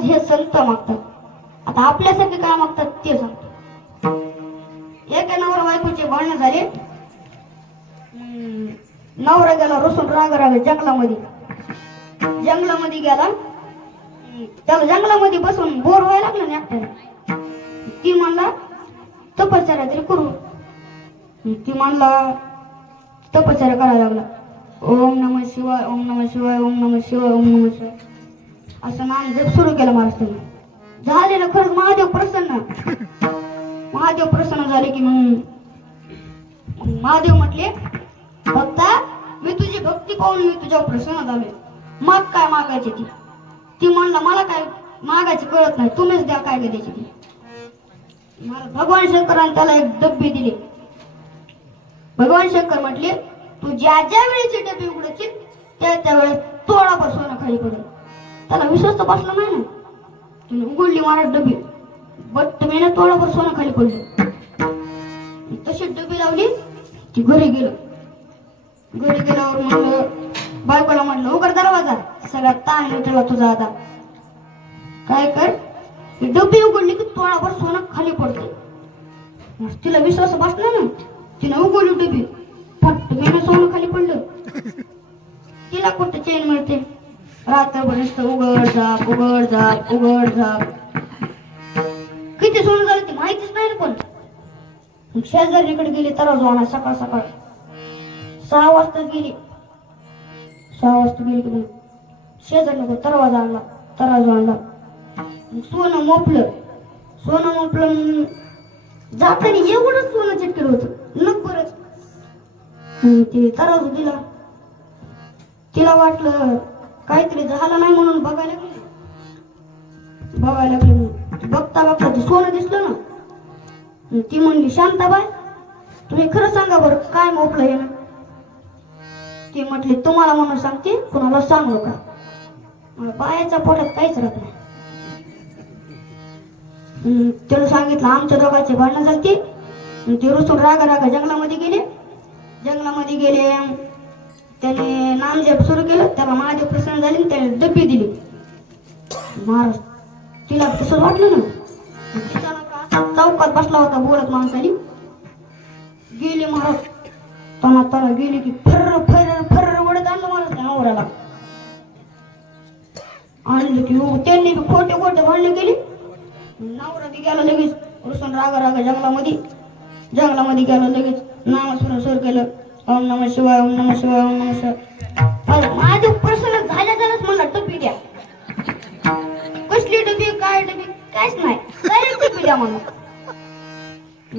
हे संत मागतात. आता आपल्यासाठी काय मागतात ते सांगतो. एका नवरा बायकोचे भांडण झाले. नवरा गेला रुसून राग जंगलामध्ये गेला. त्याला जंगलामध्ये बसून बोर व्हायला लागलं ना एकट्याला. ती म्हणला तपश्चर्या तरी करू. ती म्हणला तपश्चर्या करायला लागला. ओम नमः शिवाय, ओम नमः शिवाय, ओम नमः शिवाय, ओम नमः शिवाय असं नाम जप सुरू केलं महाराष्ट्राने. झाले ना खरंच महादेव प्रसन्न झाले की मग महादेव म्हटले, भक्ता मी तुझी भक्ती पाहून मी तुझ्या प्रसन्न झालोय. मग काय मागायची ती म्हणला मला काय मागायची कळत नाही, तुम्हीच द्या काय द्यायची ती. भगवान शंकराने त्याला एक डब्बी दिली. भगवान शंकर म्हटले, तू ज्या ज्या वेळेची डबी उघडशील त्या वेळेस तोडाभर सोनं खाली पडेल. त्याला विश्वास तर बसला नाही ना. तिने उघडली महाराज डबी, बट मी तोडाभर सोनं खाली पडलं. तशी डबी लावली. ती घरी गेल्यावर म्हणलं बायकोला म्हणलं उघड दरवाजा, सगळ्यात ताण उठला तुझा. आता काय कर, डबी उघडली की तोडाभर सोनं खाली पडते. तिला विश्वास बसला ना. तिने उघडली डबी, फट मी सोनं खाली पडलं. तिला कुठं चैन मिळते. रात्रभर उघड झाप किती सोनं झालं ते माहितीच नाही ना. पण शेजारीकडे गेली तराजू सकाळ 6 वाजता गेली. 6 वाजता गेली की शेजारी तराजू आणला. सोनं मोपलं जाताना एवढंच सोनं चिटकेलं होतं नक बरंच. ते तराजू दिला. तिला वाटलं काहीतरी झालं नाही म्हणून बघायला लागली. बघता ते सोनं दिसलं ना. ती म्हणली, शांताबाई तुम्ही खरं सांगा बरं काय मोपलं हे ना. ती म्हटली, तुम्हाला म्हणून सांगते, कुणाला सांगू का. मला बायाच्या पोटात काहीच राहत नाही. त्याला सांगितलं आमच्या दोघांची भांडणं झालती. ते रुसून रागा जंगलामध्ये गेले. त्याने नामजप सुरू केलं. त्याला महादेव प्रसन्न झाले. त्याने डब्बी दिली. महाराज तिला तसं वाटलं ना. तिचा चौकात बसला होता बोलत माणसाली. गेली महाराज तना गेली की फर्र वडत आणलं महाराज त्या नवऱ्याला. आणलं की त्यांनी खोटे भांडणे केली. नवरा बी गेला लगेच रुसून रागा जंगलामध्ये गेला. लगेच नामस्मरण सुरू केलं. ओम नमः शिवाय, ओम नमः शिवाय, ओम नमः शिवाय. महादेव प्रसन्न झाल्याच म्हणला डबी द्या. कसली डबी काय डबी काहीच नाही. डबी द्या म्हणून.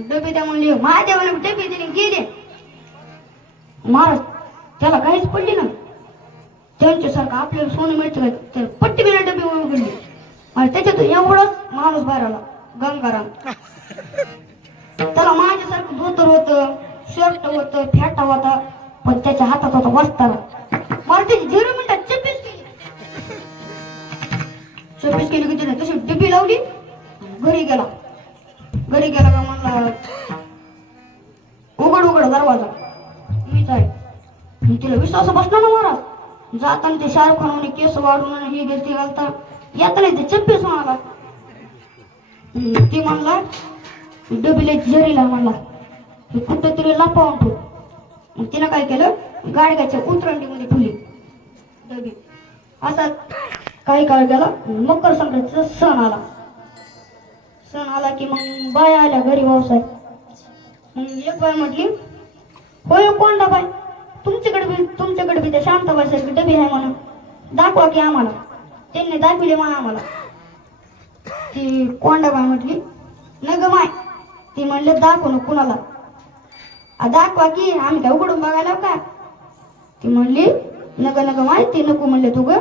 डबी द्या म्हणली. महादेवाने डबी दिली. गेले महाराज त्याला काहीच पडली ना. त्यांच्यासारखं आपल्याला सोनं मिळतं तर पट्टी बिना डबी उघडली. आणि त्याच्यातून एवढाच माणूस बाहेर आला, गंगाराम. त्याला माझ्यासारखं धोतर होतं, शर्ट होतं, फॅटा होता, पण त्याच्या हातात होता वस्तारा. मला त्याची 0 मिनिटात चप्पीस केली की तिने तशी डबी लावली. घरी गेला का म्हणला उघड दरवाजा, मीच आहे. तिला विश्वास बसला ना महाराज. जाताना ते शाहरुख खान केस वाढून हे गेलते घालता येताना ते चप्पीस म्हणाला. ती म्हणला डबीला झरीला म्हणला कुठं तरी लपवून ठेव. तिनं काय केलं, गाडग्याच्या उतरंडीमध्ये ठेवली डबी. असा काही काळ गेला. मकर संक्रांतीचा सण आला की मग बाया आल्या घरी व्यवसाय. मग एक बाय म्हटली, होय कोंडाबाई तुमच्याकडे बी त्या शांताबाई सारखी डबी आहे म्हणून दाखवा की आम्हाला. त्यांनी दाखविले माय आम्हाला. ती कोंडाबाई म्हटली, न ग माय. ती म्हणले दाखव ना कुणाला. दाखवा की आम्ही काय उघडून बघायला का. ती म्हणली नग माय. ती नको म्हणले तू ग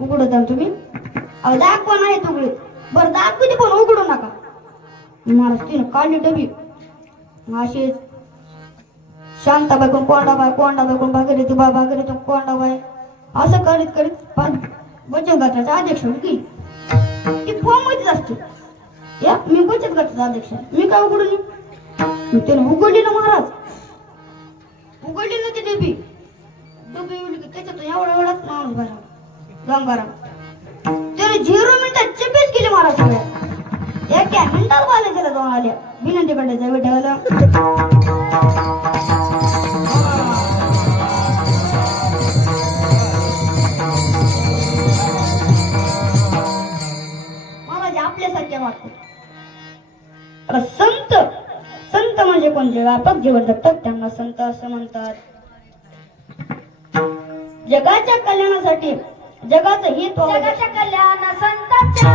उघडू द्या तुम्ही. दाखवा नाही तुगडी. बरं दाखवी ती पण उघडू नका. महाराज तिने काढली डबी. अशी शांताबाई कोण कोंडाबाई कोण भागीरथी कोंडाबाई असं करीत बचत गटाचा अध्यक्ष की ती फॉर्म मध्येच असते. या मी बचत गटाचा अध्यक्ष, मी काय उघडून. त्याने उघडली ना महाराज. उघडली ना ती डबी उघडली की त्याच्यात एवढाच माणूस बाहेर गंगाराम. त्याने 0 मिनिटात संडास बालाजीला जाऊन आल्या विनंती करायचं विठ्ठल. महाराज आपल्यासारख्या वाटतो. संत संत म्हणजे कोण जे व्यापक जीवन जगतात त्यांना संत असं म्हणतात. जगाच्या कल्याणासाठी जगाचं हित जगाच्या कल्याण संतांच्या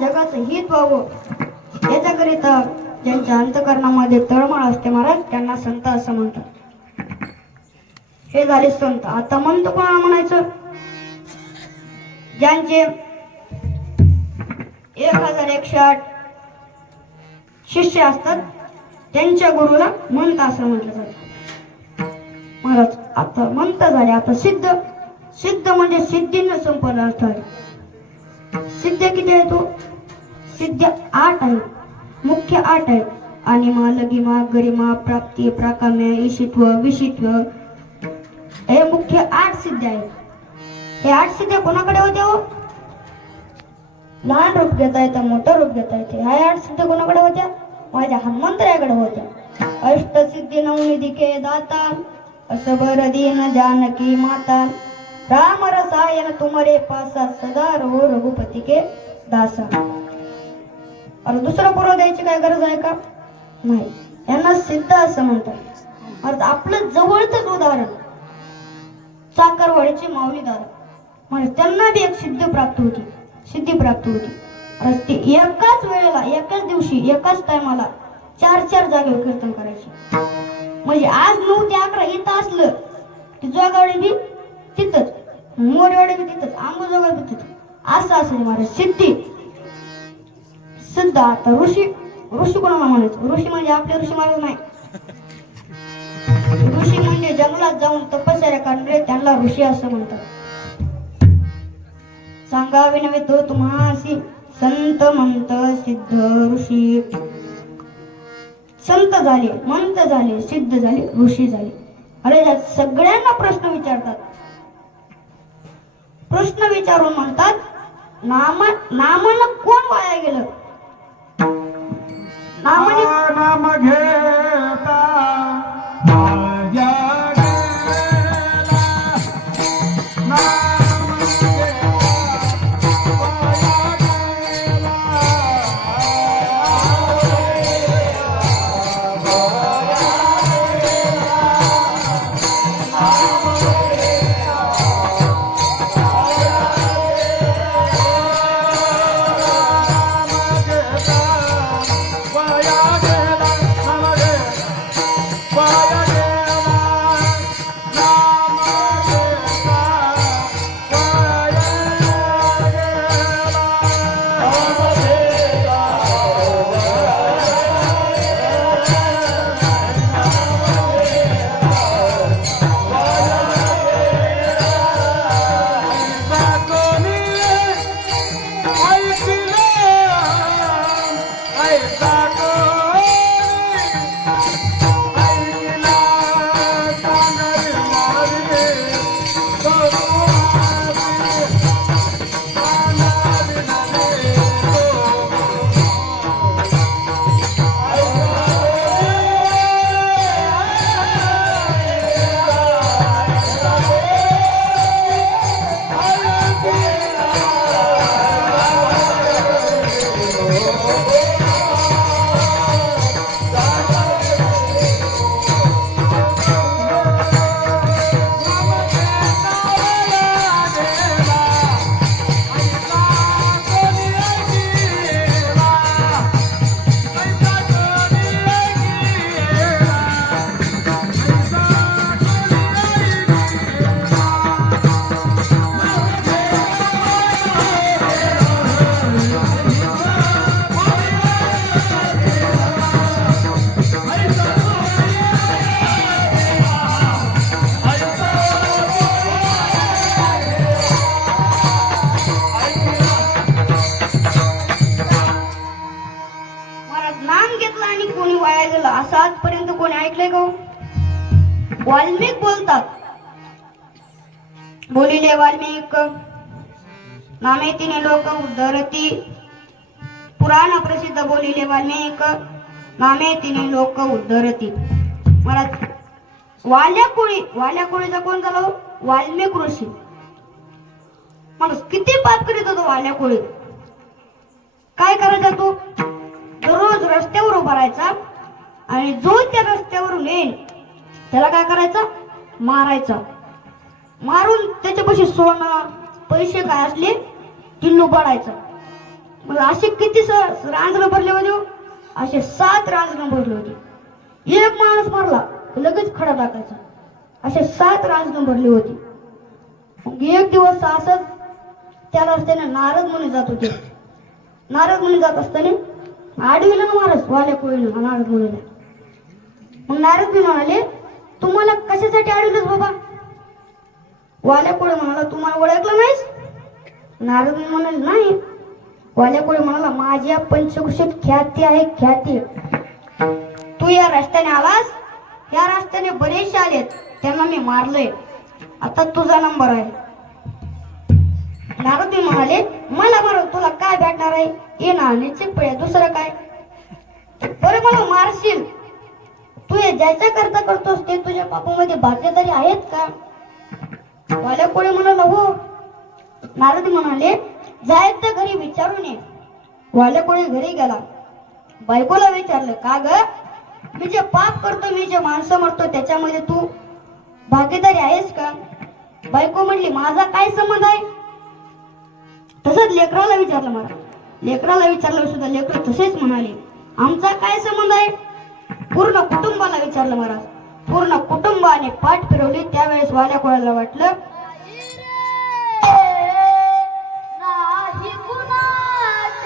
जगाचं हित व्हावं याच्याकरिता ज्यांच्या अंतकरणामध्ये तळमळ असते महाराज त्यांना संत असं म्हणतात. हे झाले संत. आता म्हणतो कोणाला म्हणायचं? ज्यांचे 1108 शिष्य असतात त्यांच्या गुरुला मंत असं म्हटलं जातं. महाराज आता मंत झाले. आता सिद्ध सिद्ध म्हणजे सिद्धीनं संपन्न अर्थ आहे. सिद्ध किती आहे? तो सिद्ध 8 आहे. मुख्य 8 आहे. अनिमा, लगिमा, गरिमा, प्राप्ती, प्राकाम्य, ईशित्व, विशित्व हे मुख्य 8 सिद्ध आहेत. हे 8 सिद्ध कोणाकडे होते हो? लहान रूप घेता येतं, मोठं रूप घेता येते. ह्या 8 सिद्ध कोणाकडे होत्या? माझ्या हनुमंतरायाकडे होत्या. अष्टसिद्धी नवनिधी के दाता असबर दीन जानकी माता राम रसायन तुम्हारे पासा सदा रहो रघुपती के दासा. अरे दुसरं पुराव द्यायची काय गरज आहे का? नाही. यांना सिद्ध असं म्हणतात. अर्थात आपलं जवळच उदाहरण चाकरवाडीचे माऊली दादा म्हणजे त्यांना बी एक सिद्धी प्राप्त होती. ते एकाच वेळेला एकाच दिवशी एकाच टायमाला 4 जागेवर कीर्तन करायचे. म्हणजे आज 9 ते 11 इथं असलं की जोगावडी बी तिथंच, मोरवाडी बी तिथंच, आंबोजोगाई बी तिथं. असं असेल महाराज सिद्धी सिद्ध. आता ऋषी कोणाला म्हणायचं? ऋषी म्हणजे आपले ऋषी महाराज नाही. ऋषी म्हणजे जंगलात जाऊन तपश्चर्या करणारे त्यांना ऋषी असं म्हणतात. सांगावे नव्हे तो तुम्हासी संत मंत सिद्ध ऋषी. संत झाले, मंत झाले, सिद्ध झाले, ऋषी झाले. अरे सगळ्यांना प्रश्न विचारतात. प्रश्न विचारून म्हणतात नामानं कोण वाया गेलं? नाम घेता Vaya, वाल्मिक बोलतात. बोलिले वाल्मिक नामे तिने लोक उद्धरती. पुराण प्रसिद्ध बोलिले वाल्मिक नामे तिने लोक उद्धरती. मला वाल्या कोळीचा कोण झाला? वाल्मिक ऋषी. माणूस किती पाप करीत होतो वाल्या कोळी. काय करायचा तो? दररोज रस्त्यावर उभा राहायचा आणि जो त्या रस्त्यावरून येईल त्याला काय करायचं? मारायचा. मारून त्याच्यापाशी सोनं पैसे काय असले किल्लू पडायचं. मग असे किती रांजणं भरले होते? असे 7 रांजणं भरले होते. एक माणूस मारला लगेच खडा टाकायचा. असे 7 रांजणं भरली होती. मग एक दिवस असंच त्या रस्त्याने नारद मुनी जात होते. नारद मुनी जात असताना आडवीला महाराज वाल्या कोळीनं नारद मुनीला. मग नारद मुनी म्हणाले, तुम्हाला कशासाठी आडविलंच बाबा? वाल्या कोळी म्हणाला, तुम्हाला ओळखलं नाहीस? नारद मुनी म्हणाले, नाही. वाल्या कोळी म्हणाला, माझ्या पंचकृषीत ख्याती आहे, ख्याती. तू या रस्त्याने आलास, या रस्त्याने बरेचसे आलेत, त्यांना मी मारलंय. आता तुझा नंबर आहे. नारद मुनी म्हणाले, मला मार, तुला काय भेटणार आहे? ये ना चिपळे, दुसरं काय? बरं मला मारशील, तू हे ज्याच्या करता करतोस ते तुझ्या पापामध्ये भागीदारी आहेत का? वाल्या कोळी म्हणाला, हो. नारद म्हणाले, जायत तर घरी विचारून ये. वाल्या कोळी घरी गेला. बायकोला विचारलं, का ग, मी जे पाप करतो, मी जे माणसं मारतो त्याच्यामध्ये तू भागीदारी आहेस का? बायको म्हणली, माझा काय संबंध आहे? तसंच लेकराला विचारलं. मला लेकराला विचारलं सुद्धा लेकर तसेच म्हणाले, आमचा काय संबंध आहे? पूर्ण कुटुंबाला विचारलं महाराज. पूर्ण कुटुंबाने पाठ फिरवली. त्यावेळेस वाल्या कोळ्याला वाटलं, नाही कुणाचे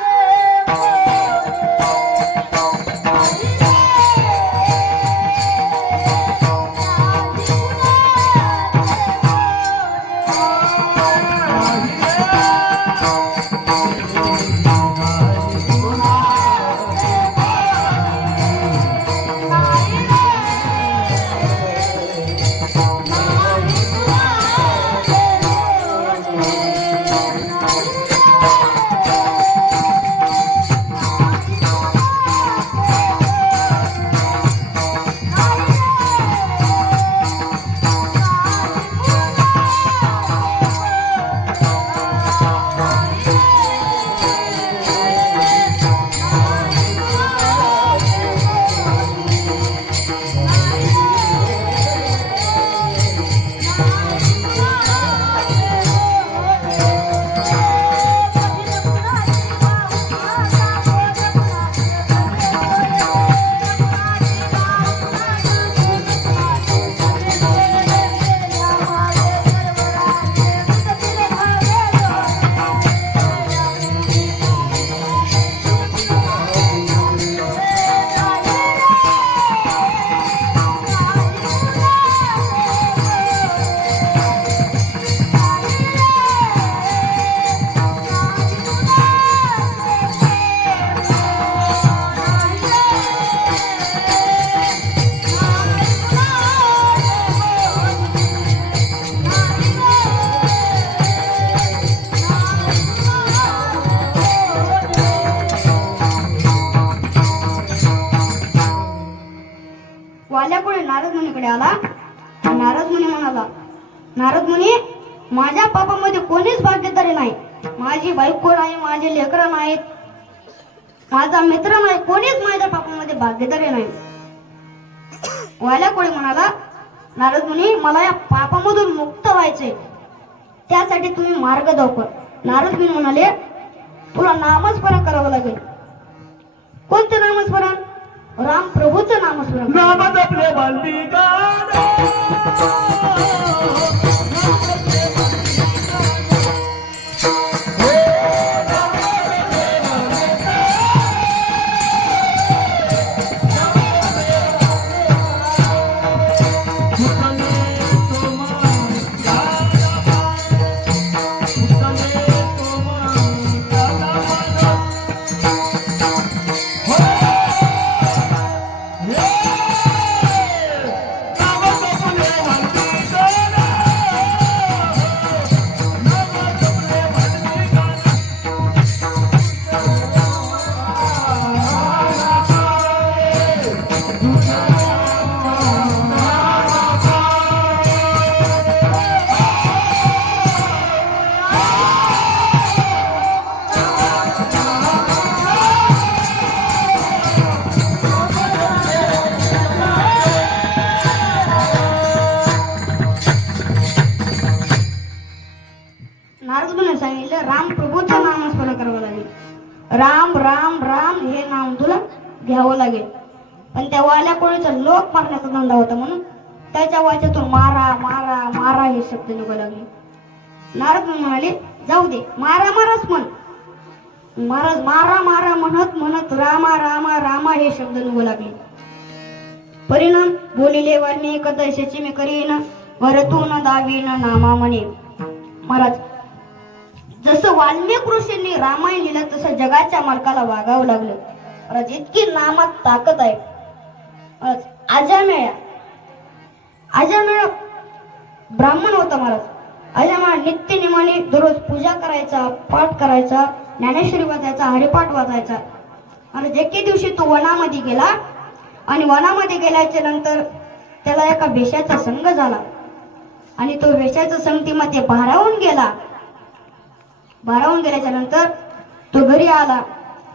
नारद मुनीकडे आला. नारद मुनी म्हणाला, नारद मुनी, माझ्या पापामध्ये कोणीच भागीदारी नाही. माझी बायको नाही, माझे लेकरं नाहीत, माझा मित्र नाही, कोणीच माझ्या पापामध्ये भागीदारी नाही. वाल्या कोळी म्हणाला, नारद मुनी, मला या पापामधून मुक्त व्हायचे, त्यासाठी तुम्ही मार्ग दाखवा. नारद मुनी म्हणाले, तुला नामस्मरण करावं लागेल. कोणते नामस्मरण? राम प्रभूचं नामस्मरण. नाम जपले बालविका सांगितलं राम प्रभूचं नामस्मरण करावं लागेल. राम राम राम हे नाम तुला घ्यावं लागेल. पण त्या वाल्या कोळीचा लोक मारण्याचा धंदा होता म्हणून त्याच्या वाच्यातून मारा मारा मारा हे शब्द निघू लागले. नारद म्हणाले जाऊ दे, मारा माराच म्हण. महाराज मारा मारा म्हणत म्हणत रामा रामा रामा हे शब्द निघू लागले. परिणाम बोलिले वाल्मिक तैसेची मी करीन वरतून दावीन नामा म्हणे. महाराज जसं वाल्मिक ऋषींनी रामायण लिहिलं तसं जगाच्या मालकाला वागावं लागलं. महाराज इतकी नामात ताकद आहे. अजामेळा ब्राह्मण होता. महाराज अजामेळा नित्य नियमाने दररोज पूजा करायचा, पाठ करायचा, ज्ञानेश्वरी वाचायचा, हरिपाठ वाचायचा. महाराज एके दिवशी तो वनामध्ये गेला आणि वनामध्ये गेल्याच्या नंतर त्याला एका वेश्याचा संग झाला आणि तो वेश्याच्या संगतीमध्ये भारावून गेला. भारावून गेल्याच्या नंतर तो घरी आला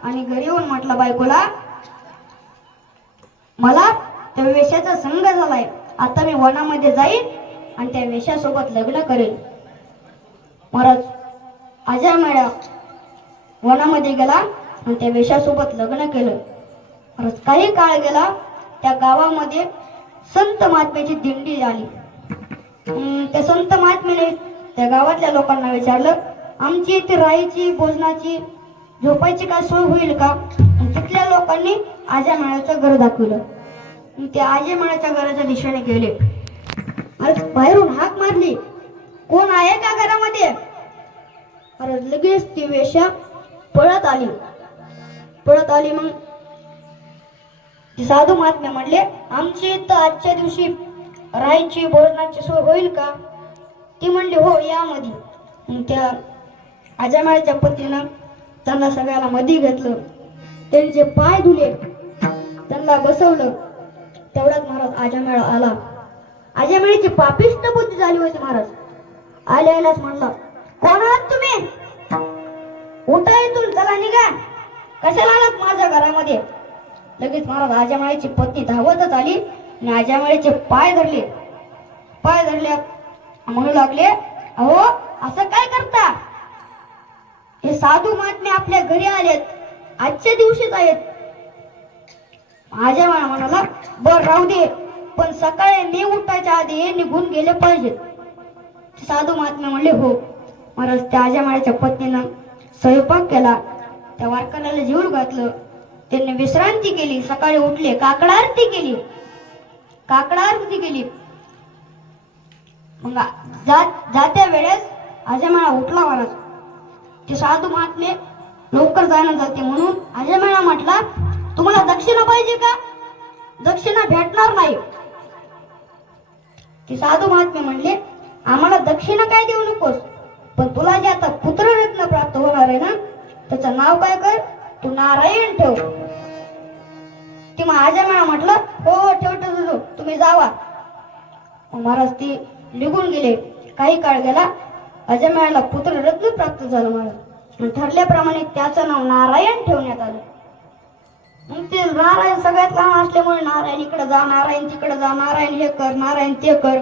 आणि घरी येऊन म्हटला बायकोला, मला त्या वेश्याचा संग झालाय, आता मी वनामध्ये जाईन आणि त्या वेश्यासोबत लग्न करेन. महाराज अजामेळा वनामध्ये गेला आणि त्या वेश्यासोबत लग्न केलं. महाराज काही काळ गेला, त्या गावामध्ये संत महात्म्याची दिंडी आली. त्या संत महात्म्याने त्या गावातल्या लोकांना विचारलं, आमची इथे राहायची, भोजनाची, झोपायची काय सोय होईल का? तिथल्या लोकांनी अजामेळ्याचं घर दाखवलं. ते अजामेळ्याच्या घराच्या दिशेने गेले. बाहेरून हाक मारली, कोण आहे का घरामध्ये? अरे लगेच ती वेश्या पळत आली. मग साधू महात्मे म्हणले, आमची इथं आजच्या दिवशी राहायची, भोजनाची सोय होईल का? ती म्हणली हो या मध्ये. मग त्या अजामेळ्याच्या पतीनं त्यांना सगळ्याला मध्ये घेतलं, त्यांचे पाय धुले, त्यांना बसवलं. तेवढ्यात महाराज अजामेळा आला. अजामेळ्याची पापिष्ट बुद्धी झाली होती. महाराज आल्यालाच म्हणला, कोण आहात तुम्ही? उठा इथून, चला निघा, कशाला आलात माझ्या घरामध्ये? लगेच महाराज अजामेळ्याची पत्नी धावतच आली आणि अजामेळ्याचे पाय धरले. म्हणू लागले, अहो असं काय करता? हे साधू महात्मे आपल्या घरी आलेत, आजच्या दिवशीच आहेत. अजामेळा म्हणाला, बर राहू दे, पण सकाळी मी उठायच्या आधी निघून गेले पाहिजेत. साधू महात्मे म्हणले हो. महाराज त्या अजामेळ्याच्या पत्नीनं स्वयंपाक केला, त्या वारकऱ्याला जेवण घातलं, त्यांनी विश्रांती केली. सकाळी उठले, काकडा आरती केली. मग जात्या वेळेस अजामेळा उठला. महाराज ते साधू महात्मे लवकर जाणं जाते म्हणून अजामेळा म्हटला, तुम्हाला दक्षिणा पाहिजे का? दक्षिणा भेटणार नाही. ते साधू महात्मे म्हणले, आम्हाला दक्षिणा काय देऊ नकोस, पण तुला जे आता पुत्ररत्न प्राप्त होणार आहे ना, त्याचं नाव काय कर, तू नारायण ठेव. ती मग अजामेळा म्हटलं हो ठेवतो, तुम्ही जावा. महाराज ती निघून गेले. काही काळ गेला, अजामेळ्याला पुत्ररत्न प्राप्त झालं. महाराज ठरल्याप्रमाणे त्याचं नाव नारायण ठेवण्यात आलं. मग ते नारायण सगळ्यात लहान असल्यामुळे नारायण इकडे जा, नारायण तिकडे जा, नारायण हे कर, नारायण ते कर,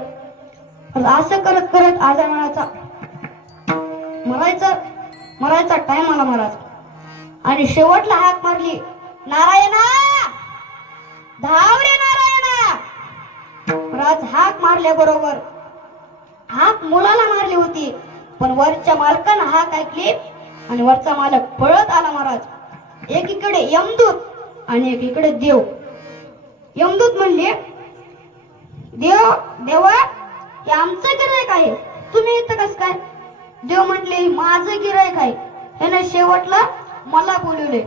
असं करत करत अजामेळ्याचा मरायचा टाइम आला. महाराज आणि शेवटला हाक मारली, नारायणा, धाव रे नारायणा. महाराज हाक मारल्याबरोबर हाक मुलाला मारली होती, पण वरच्या मालकानं हाक ऐकली आणि वरचा मालक पळत आला. महाराज एकीकडे यमदूत आणि एकीकडे देव. यमदूत म्हणले, देवा हे आमचं गिरायक आहे, तुम्ही इथं कसं काय? देव म्हटले, माझं गिरायक आहे, ह्याने शेवटला मला बोलवले.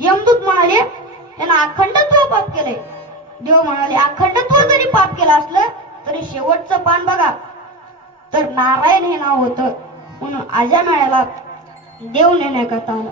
यमदूत म्हणाले, त्यानं अखंडत्व पाप केलंय. देव म्हणाले, अखंडत्व जरी पाप केलं असलं तरी शेवटचं पान बघा. तर नारायण हे नाव होतं म्हणून अजामेळ्याला देव नेण्याकरता आलं.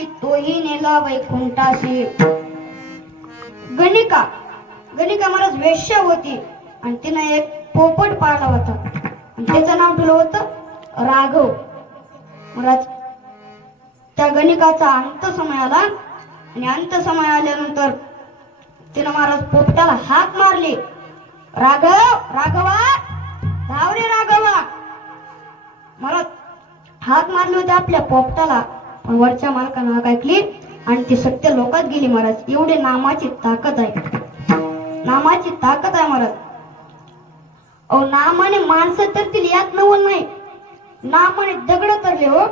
रामाची तोही नेला वैकुंठाशी. गणिका गणिका महाराज वेश्या होती आणि तिनं एक पोपट पाळला होता आणि त्याचं नाव ठेवलं होतं राघव. महाराज त्या गणिकाचा अंत समय आला आणि अंत समय आल्यानंतर तिनं महाराज पोपटाला हाक मारली, राघवा धाव रे राघवा. महाराज हाक मारली होती आपल्या पोपटाला, पण वरच्या मालकानं हाक ऐकली आणि ती सत्य लोकात गेली. महाराज एवढे नामाची ताकद आहे, नामाची ताकद आहे महाराज. अहो नामाने माणसं तरतील यात नवल नाही, नामाने दगड तरले हो.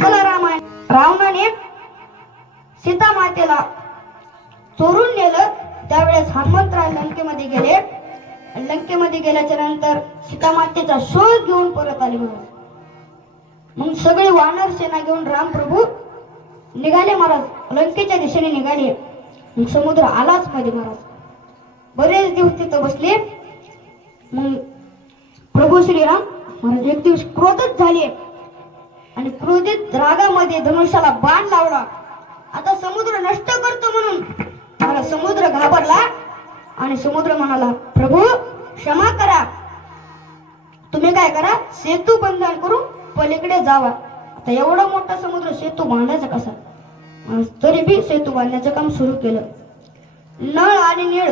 चला रामायण. रावणाने सीता मातेला चोरून नेलं. त्यावेळेस हनुमंतराय लंकेमध्ये गेले. लंकेमध्ये गेल्याच्या नंतर सीता मातेचा शोध घेऊन परत आले. मग सगळे वानर सेना घेऊन रामप्रभू निघाले. महाराज लंकेच्या दिशेने निघाले. मग समुद्र आलाच मध्ये. महाराज बरेच दिवस तिथं बसले. मग प्रभू श्रीराम महाराज एक दिवस क्रोधित झाले आणि क्रोधित रागामध्ये धनुष्याला बाण लावला. आता समुद्र नष्ट करतो म्हणून मला समुद्र घाबरला आणि समुद्र म्हणाला, प्रभू क्षमा करा, तुम्ही काय करा, सेतू बंधन करून पलीकडे जावा. आता एवढा मोठा समुद्र सेतू बांधायचा कसा? तरी बी सेतू बांधण्याचं काम सुरू केलं. नळ आणि नीळ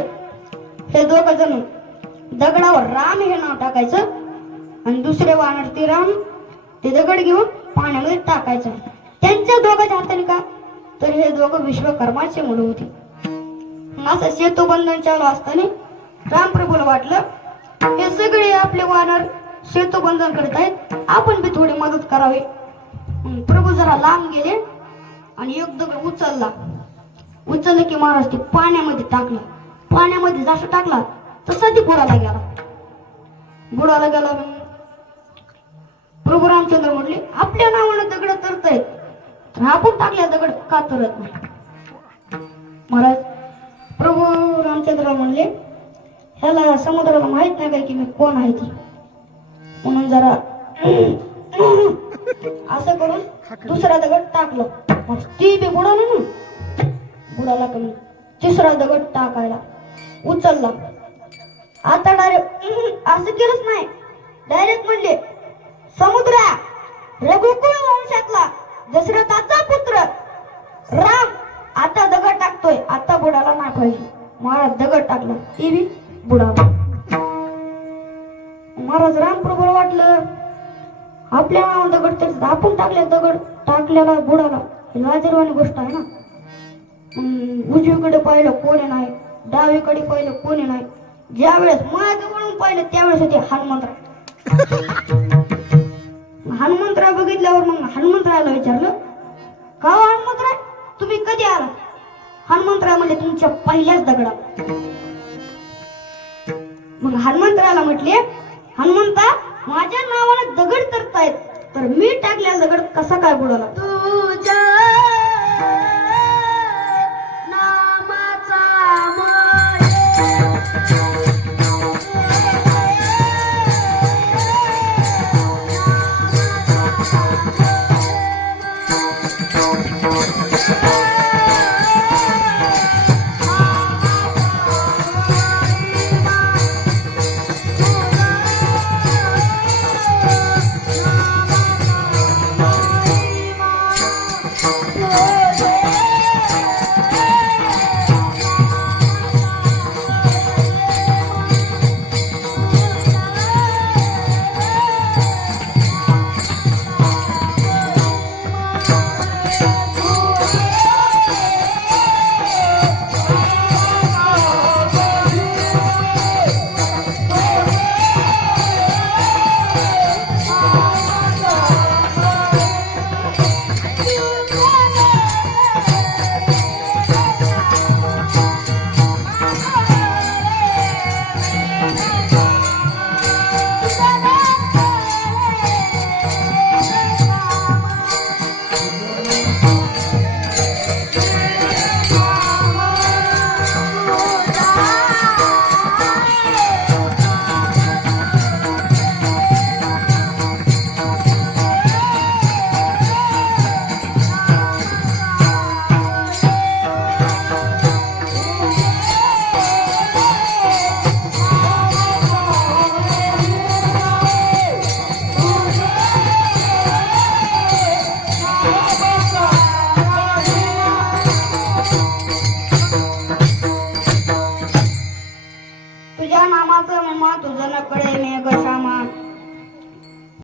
हे दोघ जण दगडावर राम हे नाव टाकायचं आणि दुसरे वानर ते राम ते दगड घेऊन पाण्यामध्ये टाकायचं. त्यांच्या दोघांच्या हाताने का तर हे दोघं विश्वकर्माचे मुलं होते. असं सेतू बंधन चालू असताना रामप्रभूला वाटलं हे सगळे आपले वानर सेतू बंधन करत आहेत, आपण बी थोडी मदत करावी. प्रभू जरा लांब गेले आणि एक दगड उचललं की महाराज ते पाण्यामध्ये टाकलं. पाण्यामध्ये जसं टाकला तसा ती बुडाला गेला. प्रभू रामचंद्र म्हटले, आपल्या नावानं दगड तरतायत तर आपण टाकल्या दगड का तरत नाही? महाराज प्रभू रामचंद्र म्हणले, ह्याला समुद्राला माहित नाही काय की मी कोण आहे ती, म्हणून जरा असं करून दुसरा दगड टाकलं. मग ती बी बुडाला कमी. तिसरा दगड टाकायला उचलला. आता डायरेक्ट असं केलंच नाही, डायरेक्ट म्हणले, समुद्रा रघुकुळ वंशातला दशरथाचा पुत्र राम आता दगड टाकतोय, आता बुडाला नाही पाहिजे. महाराज दगड टाकला, ती बी बुडाला. महाराज रामप्रभूला वाटलं आपल्या नावावर दगड तर आपण टाकल्या दगड टाकलेला बुडाला, लाजरवाणी गोष्ट आहे ना. उजवीकडे पाहिलं कोणी नाही, डावीकडे पाहिलं कोणी नाही. ज्या वेळेस मागे वळून पाहिलं त्यावेळेस होते हनुमंतराय बघितल्यावर मग हनुमंतरायला विचारलं, का हनुमंतराय तुम्ही कधी आला? हनुमंतराय म्हणले, तुमच्या पहिल्याच दगडात. मग हनुमंतरायला म्हटले, हनुमंता माझ्या नावाने दगड तरतायत तर मी टाकलेला दगड कसा काय बुडाला?